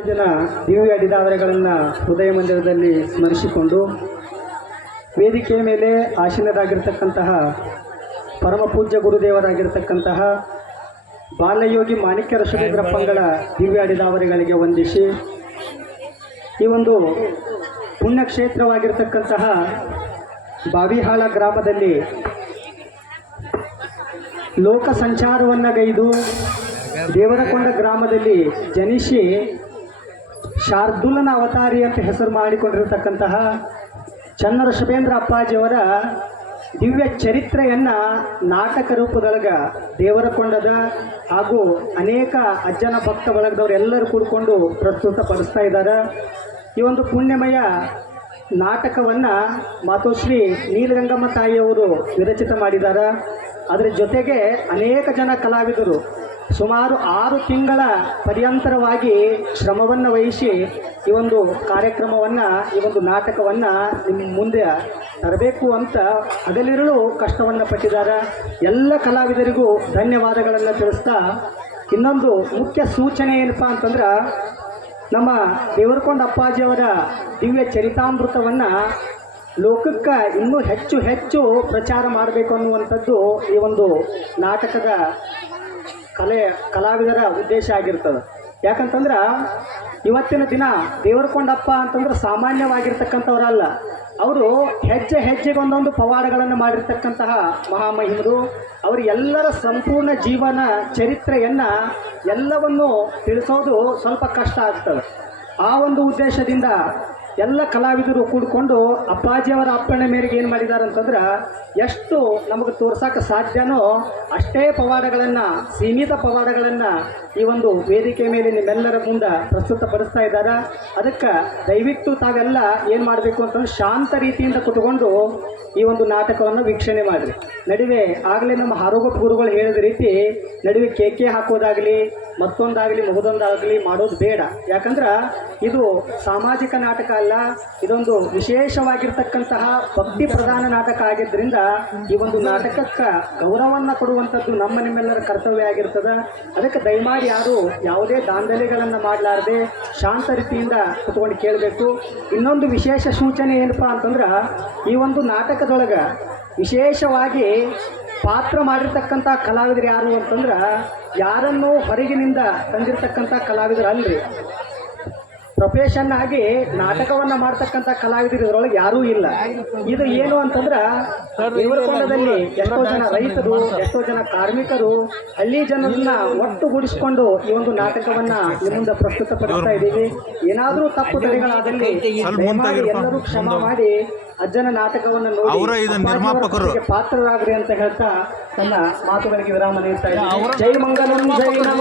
ಜನ ದಿವ್ಯ ಅಡಿದಾವರೆಗಳನ್ನು ಹೃದಯ ಮಂದಿರದಲ್ಲಿ ಸ್ಮರಿಸಿಕೊಂಡು ವೇದಿಕೆಯ ಮೇಲೆ ಆಸೀನರಾಗಿರ್ತಕ್ಕಂತಹ ಪರಮ ಪೂಜ್ಯ ಗುರುದೇವರಾಗಿರ್ತಕ್ಕಂತಹ ಬಾಲಯೋಗಿ ಮಾಣಿಕ್ಯ ರಸವೇಂದ್ರಪ್ಪಂಗಳ ದಿವ್ಯ ಅಡಿದಾವರೆಗಳಿಗೆ ವಂದಿಸಿ ಈ ಒಂದು ಪುಣ್ಯಕ್ಷೇತ್ರವಾಗಿರ್ತಕ್ಕಂತಹ ಬಾವಿಹಾಳ ಗ್ರಾಮದಲ್ಲಿ ಲೋಕ ಸಂಚಾರವನ್ನು ಗೈದು ದೇವರಕೊಂಡ ಗ್ರಾಮದಲ್ಲಿ ಜನಿಸಿ ಶಾರ್ದುಲನ ಅವತಾರಿ ಅಂತ ಹೆಸರು ಮಾಡಿಕೊಂಡಿರತಕ್ಕಂತಹ ಚನ್ನರ ಶುಭೇಂದ್ರ ಅಪ್ಪಾಜಿಯವರ ದಿವ್ಯ ಚರಿತ್ರೆಯನ್ನು ನಾಟಕ ರೂಪದೊಳಗ ದೇವರಕೊಂಡದ ಹಾಗೂ ಅನೇಕ ಅಜ್ಜನ ಭಕ್ತ ಬಳಗದವರು ಎಲ್ಲರೂ ಕೂಡಿಕೊಂಡು ಪ್ರಸ್ತುತಪಡಿಸ್ತಾ ಇದ್ದಾರೆ. ಈ ಒಂದು ಪುಣ್ಯಮಯ ನಾಟಕವನ್ನು ಮಾತೋಶ್ರೀ ನೀಲಗಂಗಮ್ಮ ತಾಯಿಯವರು ವಿರಚಿತ ಮಾಡಿದ್ದಾರೆ. ಅದರ ಜೊತೆಗೆ ಅನೇಕ ಜನ ಕಲಾವಿದರು ಸುಮಾರು ಆರು ತಿಂಗಳ ಪರ್ಯಂತರವಾಗಿ ಶ್ರಮವನ್ನು ವಹಿಸಿ ಈ ಒಂದು ಕಾರ್ಯಕ್ರಮವನ್ನು, ಈ ಒಂದು ನಾಟಕವನ್ನು ನಿಮ್ಮ ಮುಂದೆ ತರಬೇಕು ಅಂತ ಹಗಲಿರಲು ಕಷ್ಟವನ್ನು ಪಟ್ಟಿದ್ದಾರೆ. ಎಲ್ಲ ಕಲಾವಿದರಿಗೂ ಧನ್ಯವಾದಗಳನ್ನು ತಿಳಿಸ್ತಾ ಇನ್ನೊಂದು ಮುಖ್ಯ ಸೂಚನೆ ಏನಪ್ಪ ಅಂತಂದ್ರೆ, ನಮ್ಮ ದೇವರಕೊಂಡ ಅಪ್ಪಾಜಿಯವರ ದಿವ್ಯ ಚರಿತಾಮೃತವನ್ನು ಲೋಕಕ್ಕೆ ಇನ್ನೂ ಹೆಚ್ಚು ಹೆಚ್ಚು ಪ್ರಚಾರ ಮಾಡಬೇಕು ಅನ್ನುವಂಥದ್ದು ಈ ಒಂದು ನಾಟಕದ ಕಲೆ ಕಲಾವಿದರ ಉದ್ದೇಶ ಆಗಿರ್ತದೆ. ಯಾಕಂತಂದ್ರೆ ಇವತ್ತಿನ ದಿನ ದೇವರಕೊಂಡಪ್ಪ ಅಂತಂದ್ರೆ ಸಾಮಾನ್ಯವಾಗಿರ್ತಕ್ಕಂಥವರಲ್ಲ. ಅವರು ಹೆಜ್ಜೆ ಹೆಜ್ಜೆಗೊಂದೊಂದು ಪವಾಡಗಳನ್ನು ಮಾಡಿರ್ತಕ್ಕಂತಹ ಮಹಾಮಹಿಮರು. ಅವರು ಎಲ್ಲರ ಸಂಪೂರ್ಣ ಜೀವನ ಚರಿತ್ರೆಯನ್ನು ಎಲ್ಲವನ್ನು ತಿಳಿಸೋದು ಸ್ವಲ್ಪ ಕಷ್ಟ ಆಗ್ತದೆ. ಆ ಒಂದು ಉದ್ದೇಶದಿಂದ ಎಲ್ಲ ಕಲಾವಿದರು ಕೂಡಿಕೊಂಡು ಅಪ್ಪಾಜಿಯವರ ಅಪ್ಪಣೆ ಮೇರೆಗೆ ಏನು ಮಾಡಿದ್ದಾರೆ ಅಂತಂದ್ರೆ ಎಷ್ಟು ನಮಗೆ ತೋರ್ಸೋಕೆ ಸಾಧ್ಯನೋ ಅಷ್ಟೇ ಪವಾಡಗಳನ್ನು, ಸೀಮಿತ ಪವಾಡಗಳನ್ನು ಈ ಒಂದು ವೇದಿಕೆ ಮೇಲೆ ನಿಮ್ಮೆಲ್ಲರ ಮುಂದೆ ಪ್ರಸ್ತುತಪಡಿಸ್ತಾ ಇದ್ದಾರೆ. ಅದಕ್ಕೆ ದಯವಿಟ್ಟು ತಾವೆಲ್ಲ ಏನು ಮಾಡಬೇಕು ಅಂತಂದ್ರೆ ಶಾಂತ ರೀತಿಯಿಂದ ಕುತ್ಕೊಂಡು ಈ ಒಂದು ನಾಟಕವನ್ನು ವೀಕ್ಷಣೆ ಮಾಡಿರಿ. ನಡುವೆ ಆಗಲೇ ನಮ್ಮ ಆರೋಗ್ಯ ಗುರುಗಳು ಹೇಳಿದ ರೀತಿ ನಡುವೆ ಕೇಕೆ ಹಾಕೋದಾಗಲಿ, ಮತ್ತೊಂದಾಗಲಿ, ಮಗದೊಂದಾಗಲಿ ಮಾಡೋದು ಬೇಡ. ಯಾಕಂದ್ರೆ ಇದು ಸಾಮಾಜಿಕ ನಾಟಕ ಅಲ್ಲ. ಇದೊಂದು ವಿಶೇಷವಾಗಿರ್ತಕ್ಕಂತಹ ಭಕ್ತಿ ಪ್ರಧಾನ ನಾಟಕ ಆಗಿದ್ದರಿಂದ ಈ ಒಂದು ನಾಟಕಕ್ಕೆ ಗೌರವವನ್ನು ಕೊಡುವಂಥದ್ದು ನಮ್ಮ ನಿಮ್ಮೆಲ್ಲರ ಕರ್ತವ್ಯ ಆಗಿರ್ತದೆ. ಅದಕ್ಕೆ ದಯಮಾಡಿ ಯಾರು ಯಾವುದೇ ದಾಂಧಲೆಗಳನ್ನು ಮಾಡಲಾರದೆ ಶಾಂತ ರೀತಿಯಿಂದ ಕುತ್ಕೊಂಡು ಕೇಳಬೇಕು. ಇನ್ನೊಂದು ವಿಶೇಷ ಸೂಚನೆ ಏನಪ್ಪ ಅಂತಂದ್ರೆ, ಈ ಒಂದು ನಾಟಕದೊಳಗೆ ವಿಶೇಷವಾಗಿ ಪಾತ್ರ ಮಾಡಿರ್ತಕ್ಕಂಥ ಕಲಾವಿದರು ಯಾರು ಅಂತಂದ್ರೆ, ಯಾರನ್ನು ಹೊರಗಿನಿಂದ ತಂದಿರತಕ್ಕಂಥ ಕಲಾವಿದರು ಅಲ್ರಿ. ಪ್ರೊಫೆಷನ್ ಆಗಿ ನಾಟಕವನ್ನ ಮಾಡ್ತಕ್ಕಂಥ ಕಲಾವಿದರು ಇದರೊಳಗೆ ಯಾರೂ ಇಲ್ಲ. ಇದು ಏನು ಅಂತಂದ್ರೆ ದೇವರಕೊಂಡದಲ್ಲಿ ಎಷ್ಟೋ ಜನ ರೈತರು ಎಷ್ಟೋ ಜನ ಕಾರ್ಮಿಕರು ಹಳ್ಳಿ ಜನರನ್ನ ಒಟ್ಟುಗೂಡಿಸಿಕೊಂಡು ಈ ಒಂದು ನಾಟಕವನ್ನ ಮುಂದೆ ಪ್ರಸ್ತುತಪಡಿಸ್ತಾ ಇದ್ದೀವಿ. ಏನಾದರೂ ತಪ್ಪು ತಡೆಗಳಾದಲ್ಲಿ ಎಲ್ಲರೂ ಕ್ಷಮ ಮಾಡಿ ಅಜ್ಜನ ನಾಟಕವನ್ನು ನೋಡಿ. ಪಾತ್ರರಾಗ್ರಿ ಅಂತ ಹೇಳ್ತಾ ತನ್ನ ಮಾತುಗಳಿಗೆ ವಿರಾಮ ನೀಡ್ತಾ ಇದ್ದೀನಿ. ಜೈ ಮಂಗಲಂ ಜೈ ನಮ.